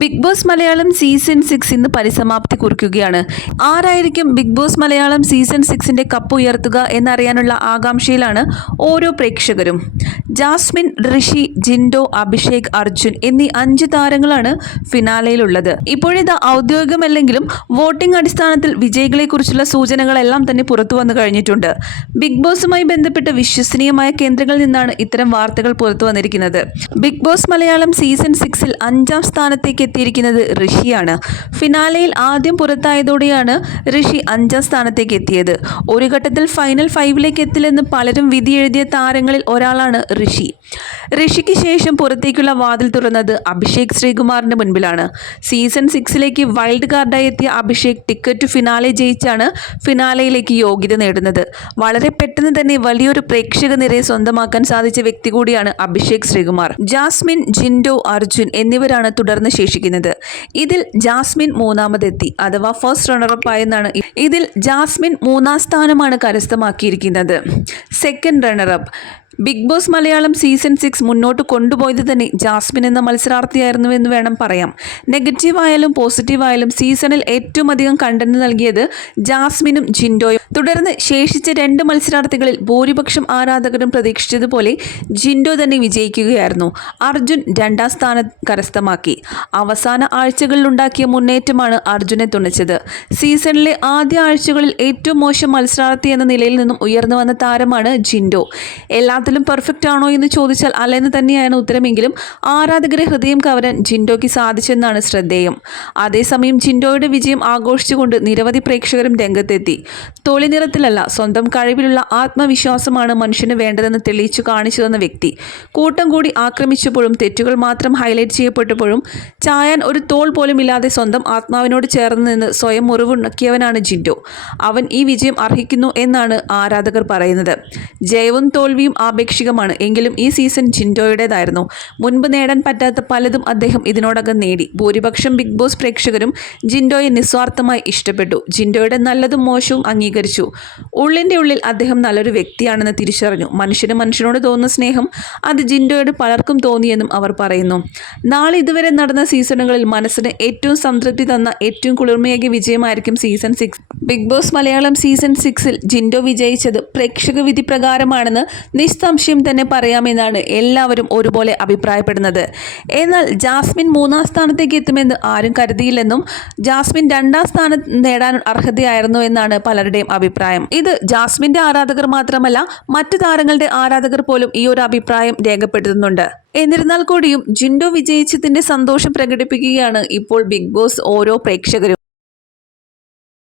Bigg Boss Malayalam season six ഇന്ന് പരിസമാപ്തി കുറിക്കുകയാണ്. ആരായിരിക്കും ബിഗ് ബോസ് മലയാളം സീസൺ സിക്സിന്റെ കപ്പ് ഉയർത്തുക എന്നറിയാനുള്ള ആകാംക്ഷയിലാണ് ഓരോ പ്രേക്ഷകരും. ജാസ്മിൻ ഋഷി ജിൻഡോ അഭിഷേക് അർജുൻ എന്നീ അഞ്ച് താരങ്ങളാണ് ഫിനാലയിലുള്ളത്. ഇപ്പോഴിത് ഔദ്യോഗികമല്ലെങ്കിലും വോട്ടിംഗ് അടിസ്ഥാനത്തിൽ വിജയികളെക്കുറിച്ചുള്ള സൂചനകളെല്ലാം തന്നെ പുറത്തു വന്നു കഴിഞ്ഞിട്ടുണ്ട്. ബിഗ് ബോസുമായി ബന്ധപ്പെട്ട് വിശ്വസനീയമായ കേന്ദ്രങ്ങളിൽ നിന്നാണ് ഇത്തരം വാർത്തകൾ പുറത്തു വന്നിരിക്കുന്നത്. ബിഗ് ബോസ് മലയാളം സീസൺ സിക്സിൽ അഞ്ചാം സ്ഥാനത്തേക്ക് എത്തിയിരിക്കുന്നത് ഋഷിയാണ്. ഫിനാലയിൽ ആദ്യം പുറത്തായതോടെയാണ് ഋഷി അഞ്ചാം സ്ഥാനത്തേക്ക് എത്തിയത്. ഒരു ഘട്ടത്തിൽ ഫൈനൽ ഫൈവിലേക്ക് എത്തില്ലെന്ന് പലരും വിധിയെഴുതിയ താരങ്ങളിൽ ഒരാളാണ് ഋഷി. ഋഷിക്ക് ശേഷം പുറത്തേക്കുള്ള വാതിൽ തുറന്നത് അഭിഷേക് ശ്രീകുമാറിന്റെ മുൻപിലാണ്. സീസൺ സിക്സിലേക്ക് വൈൽഡ് കാർഡായി എത്തിയ അഭിഷേക് ടിക്കറ്റ് ഫിനാലെ ജയിച്ചാണ് ഫിനാലയിലേക്ക് യോഗ്യത നേടുന്നത്. വളരെ പെട്ടെന്ന് തന്നെ വലിയൊരു പ്രേക്ഷക നിരയെ സ്വന്തമാക്കാൻ സാധിച്ച വ്യക്തി കൂടിയാണ് അഭിഷേക് ശ്രീകുമാർ. ജാസ്മിൻ ജിൻഡോ അർജുൻ എന്നിവരാണ് തുടർന്ന് ശേഷിക്കുന്നത്. ഇതിൽ ജാസ്മിൻ മൂന്നാമതെത്തി അഥവാ ഫസ്റ്റ് റണ്ണറപ്പ് ആയെന്നാണ് ഇതിൽ ജാസ്മിൻ മൂന്നാം സ്ഥാനമാണ് കരസ്ഥമാക്കിയിരിക്കുന്നത്. Second runner up Bigg Boss Malayalam season six മുന്നോട്ട് കൊണ്ടുപോയത് തന്നെ ജാസ്മിൻ എന്ന മത്സരാർത്ഥിയായിരുന്നു എന്ന് വേണം പറയാം. നെഗറ്റീവായാലും പോസിറ്റീവായാലും സീസണിൽ ഏറ്റവും അധികം കണ്ടന്റ് നൽകിയത് ജാസ്മിനും ജിൻഡോയും. തുടർന്ന് ശേഷിച്ച രണ്ട് മത്സരാർത്ഥികളിൽ ഭൂരിപക്ഷം ആരാധകരും പ്രതീക്ഷിച്ചതുപോലെ ജിൻഡോ തന്നെ വിജയിക്കുകയായിരുന്നു. അർജുൻ രണ്ടാം സ്ഥാനം കരസ്ഥമാക്കി. അവസാന ആഴ്ചകളിലുണ്ടാക്കിയ മുന്നേറ്റമാണ് അർജുനെ തുണച്ചത്. സീസണിലെ ആദ്യ ആഴ്ചകളിൽ ഏറ്റവും മോശം മത്സരാർത്ഥി എന്ന നിലയിൽ നിന്നും ഉയർന്നു വന്ന താരമാണ് ജിൻഡോ. എല്ലാത്തിലും പെർഫെക്റ്റ് ആണോ എന്ന് ചോദിച്ചാൽ അല്ലെന്ന് തന്നെയാണ് ഉത്തരമെങ്കിലും ആരാധകരെ ഹൃദയം കവരാൻ ജിൻഡോയ്ക്ക് സാധിച്ചെന്നാണ് ശ്രദ്ധേയം. അതേസമയം ജിൻഡോയുടെ വിജയം ആഘോഷിച്ചുകൊണ്ട് നിരവധി പ്രേക്ഷകരും രംഗത്തെത്തി. തൊളി നിറത്തിലല്ല സ്വന്തം കഴിവിലുള്ള ആത്മവിശ്വാസമാണ് മനുഷ്യന് വേണ്ടതെന്ന് തെളിയിച്ചു കാണിച്ചു തന്ന വ്യക്തി. കൂട്ടം കൂടി ആക്രമിച്ചപ്പോഴും തെറ്റുകൾ മാത്രം ഹൈലൈറ്റ് ചെയ്യപ്പെട്ടപ്പോഴും ചായാൻ ഒരു തോൾ പോലും ഇല്ലാതെ സ്വന്തം ആത്മാവിനോട് ചേർന്ന് നിന്ന് സ്വയം മുറിവുണ്ടാക്കിയവനാണ് ജിൻഡോ. അവൻ ഈ വിജയം അർഹിക്കുന്നു എന്നാണ് ആരാധകർ പറയുന്നത്. ജയവും തോൽവിയും ആപേക്ഷികമാണ്. എങ്കിലും ഈ സീസൺ ജിൻഡോയുടേതായിരുന്നു. മുൻപ് നേടാൻ പറ്റാത്ത പലതും അദ്ദേഹം ഇതിനോടകം നേടി. ഭൂരിപക്ഷം ബിഗ് ബോസ് പ്രേക്ഷകരും ജിൻഡോയെ നിസ്വാർത്ഥമായി ഇഷ്ടപ്പെട്ടു. ജിൻഡോയുടെ നല്ലതും മോശവും അംഗീകരിച്ചു. ഉള്ളിന്റെ ഉള്ളിൽ അദ്ദേഹം നല്ലൊരു വ്യക്തിയാണെന്ന് തിരിച്ചറിഞ്ഞു. മനുഷ്യന് മനുഷ്യനോട് തോന്നുന്ന സ്നേഹം അത് ജിൻഡോയോട് പലർക്കും തോന്നിയെന്നും അവർ പറയുന്നു. നാളെ ഇതുവരെ നടന്ന സീസണുകളിൽ മനസ്സിന് ഏറ്റവും സംതൃപ്തി തന്ന ഏറ്റവും കുളിർമയേകിയ വിജയമായിരിക്കും season six. Bigg Boss Malayalam season സിക്സിൽ ജിൻഡോ വിജയിച്ചത് പ്രേക്ഷക വിധി പ്രകാരമാണെന്ന് നിസ്സംശയം തന്നെ പറയാമെന്നാണ് എല്ലാവരും ഒരുപോലെ അഭിപ്രായപ്പെടുന്നത്. എന്നാൽ ജാസ്മിൻ മൂന്നാം സ്ഥാനത്തേക്ക് എത്തുമെന്ന് ആരും കരുതിയില്ലെന്നും ജാസ്മിൻ രണ്ടാം സ്ഥാനം നേടാൻ അർഹതയായിരുന്നു എന്നാണ് പലരുടെയും അഭിപ്രായം. ഇത് ജാസ്മിന്റെ ആരാധകർ മാത്രമല്ല മറ്റു താരങ്ങളുടെ ആരാധകർ പോലും ഈ ഒരു അഭിപ്രായം രേഖപ്പെടുത്തുന്നുണ്ട്. എന്നിരുന്നാൽ കൂടിയും ജിൻഡോ വിജയിച്ചതിന്റെ സന്തോഷം പ്രകടിപ്പിക്കുകയാണ് ഇപ്പോൾ ബിഗ് ബോസ് ഓരോ പ്രേക്ഷകരും.